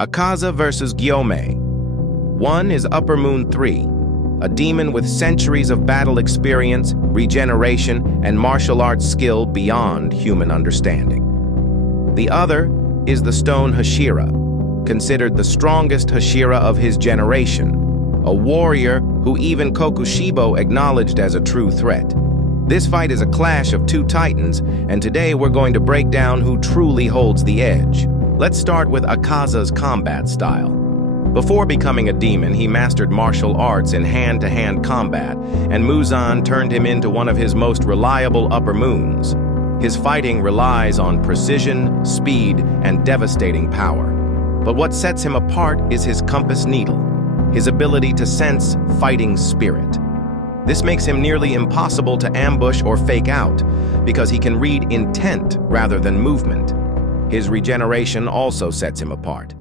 Akaza versus Gyomei. One is Upper Moon 3, a demon with centuries of battle experience, regeneration, and martial arts skill beyond human understanding. The other is the Stone Hashira, considered the strongest Hashira of his generation, a warrior who even Kokushibo acknowledged as a true threat. This fight is a clash of two titans, and today we're going to break down who truly holds the edge. Let's start with Akaza's combat style. Before becoming a demon, he mastered martial arts in hand-to-hand combat, and Muzan turned him into one of his most reliable upper moons. His fighting relies on precision, speed, and devastating power. But what sets him apart is his compass needle, his ability to sense fighting spirit. This makes him nearly impossible to ambush or fake out, because he can read intent rather than movement. His regeneration also sets him apart.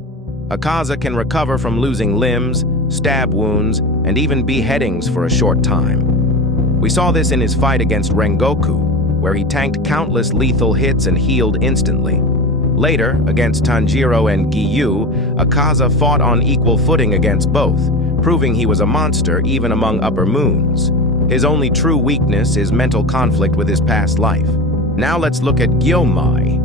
Akaza can recover from losing limbs, stab wounds, and even beheadings for a short time. We saw this in his fight against Rengoku, where he tanked countless lethal hits and healed instantly. Later, against Tanjiro and Giyu, Akaza fought on equal footing against both, proving he was a monster even among upper moons. His only true weakness is mental conflict with his past life. Now let's look at Gyomei.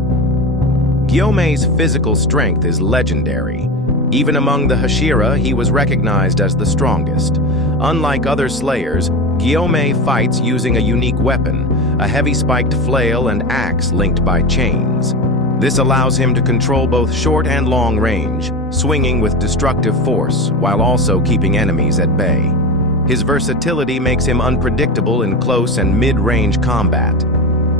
Gyomei's physical strength is legendary. Even among the Hashira, he was recognized as the strongest. Unlike other slayers, Gyomei fights using a unique weapon, a heavy spiked flail and axe linked by chains. This allows him to control both short and long range, swinging with destructive force while also keeping enemies at bay. His versatility makes him unpredictable in close and mid-range combat.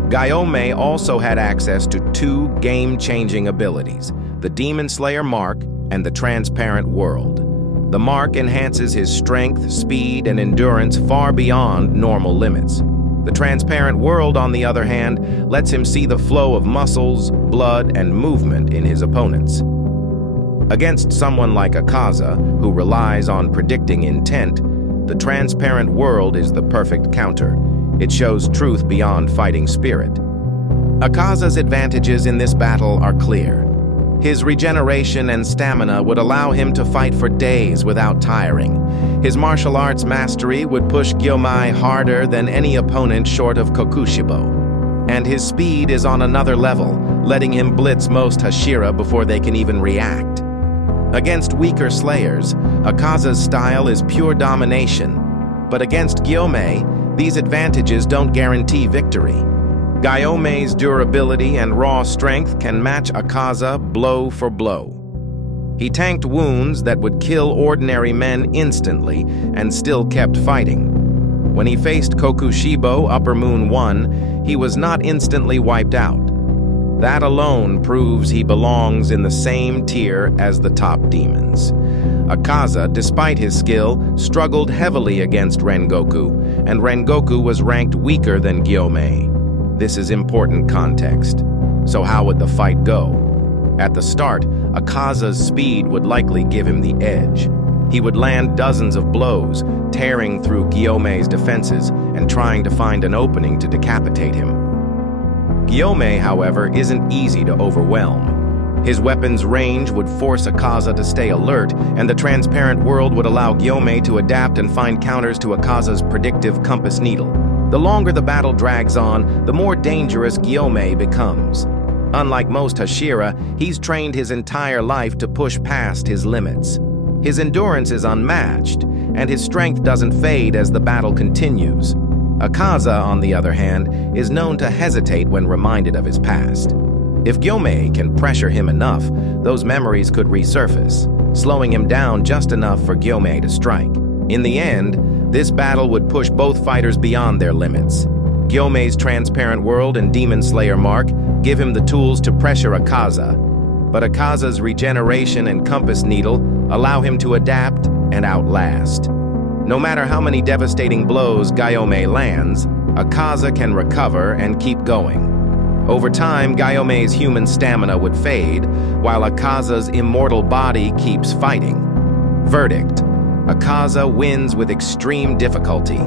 Gyomei also had access to two game-changing abilities, the Demon Slayer Mark and the Transparent World. The Mark enhances his strength, speed, and endurance far beyond normal limits. The Transparent World, on the other hand, lets him see the flow of muscles, blood, and movement in his opponents. Against someone like Akaza, who relies on predicting intent, the Transparent World is the perfect counter. It shows truth beyond fighting spirit. Akaza's advantages in this battle are clear. His regeneration and stamina would allow him to fight for days without tiring. His martial arts mastery would push Gyomei harder than any opponent short of Kokushibo. And his speed is on another level, letting him blitz most Hashira before they can even react. Against weaker slayers, Akaza's style is pure domination. But against Gyomei, these advantages don't guarantee victory. Gyomei's durability and raw strength can match Akaza blow for blow. He tanked wounds that would kill ordinary men instantly and still kept fighting. When he faced Kokushibo Upper Moon 1, he was not instantly wiped out. That alone proves he belongs in the same tier as the top demons. Akaza, despite his skill, struggled heavily against Rengoku, and Rengoku was ranked weaker than Gyomei. This is important context. So how would the fight go? At the start, Akaza's speed would likely give him the edge. He would land dozens of blows, tearing through Gyomei's defenses and trying to find an opening to decapitate him. Gyomei, however, isn't easy to overwhelm. His weapon's range would force Akaza to stay alert, and the Transparent World would allow Gyomei to adapt and find counters to Akaza's predictive compass needle. The longer the battle drags on, the more dangerous Gyomei becomes. Unlike most Hashira, he's trained his entire life to push past his limits. His endurance is unmatched, and his strength doesn't fade as the battle continues. Akaza, on the other hand, is known to hesitate when reminded of his past. If Gyomei can pressure him enough, those memories could resurface, slowing him down just enough for Gyomei to strike. In the end, this battle would push both fighters beyond their limits. Gyomei's Transparent World and Demon Slayer Mark give him the tools to pressure Akaza, but Akaza's regeneration and compass needle allow him to adapt and outlast. No matter how many devastating blows Gyomei lands, Akaza can recover and keep going. Over time, Gyomei's human stamina would fade, while Akaza's immortal body keeps fighting. Verdict: Akaza wins with extreme difficulty.